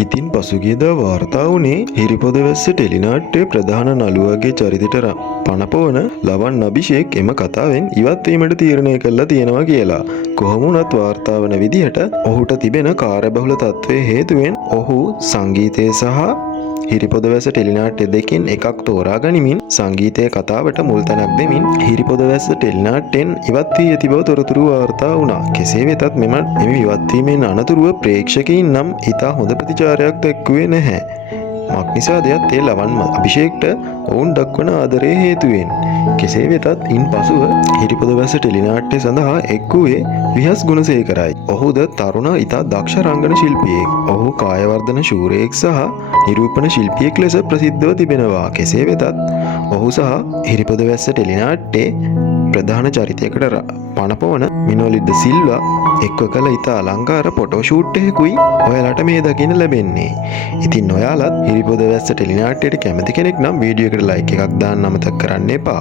ඉතින් පසුගියද වාර්තා වුණේ හිරිපොද වැස්ස ටෙලිනාට්‍යයේ ප්‍රධාන නළුවාගේ චරිතයට පනපවන ලවන් අභිෂේක් එම කතාවෙන් ඉවත් වීමට තීරණය කළා තියෙනවා කියලා. කොහොම වුණත් වාර්තා වන විදිහට ඔහුට තිබෙන කාර්යබහුල තත්ත්වයේ හේතුවෙන් ඔහු සංගීතය සහ හිරිපොද වැස්ස ටෙලිනාට්‍ය දෙකින් එකක් තෝරා ගනිමින් සංගීතයේ කතාවට මුල් තැනක් දෙමින් හිරිපොද වැස්ස ටෙලිනාට්‍යයෙන් ඉවත් වී ඇති බව තොරතුරු වාර්තා වුණා. කෙසේ වෙතත් මෙම ඉවත් වීමෙන් අනතුරුව ප්‍රේක්ෂකයින් නම් ඉතා හොඳ ප්‍රතිචාරයක් දැක්වුවේ නැහැ. මක්නිසාදයත් ඒ ලවන් අභිෂේක්ට ඔවුන් දක්වන ආදරයේ හේතුවෙන්. කෙසේ වෙතත් ඉන් පසුව හිරිපොද වැස්ස ටෙලිනාට්‍ය සඳහා එක් වූයේ විහස් ගුණසේකරයි. ඔහුද තරුණ ඉතා දක්ෂ රංගන ශිල්පියෙක්. ඔහු කායවර්ධන ශූරයෙක් සහ නිරූපණ ශිල්පියෙක් ලෙස ප්‍රසිද්ධව තිබෙනවා. කෙසේ වෙතත් ඔහු සහ හිරිපොද වැස්ස ටෙලිනාට්‍යයේ ප්‍රධාන චරිතයකට පනපවන මිනෝලිද්ද සිල්වා එක්ව කළ ඉතා අලංකාර ෆොටෝ ෂූට් එකකුයි ඔයාලට මේ දකින්න ලැබෙන්නේ. ඉතින් ඔයාලත් හිරිපොද වැස්ස ටෙලිනාට්‍යයට කැමති කෙනෙක් නම් වීඩියෝ එකට ලයික් එකක් දාන්න අමතක කරන්න එපා.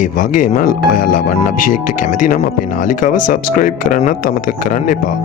ඒ වගේම ඔයාලා ලවන් අභිෂේක්ට කැමති නම් අපේ නාලිකාව සබ්ස්ක්‍රයිබ් කරන්නත් අමතක කරන්න එපා.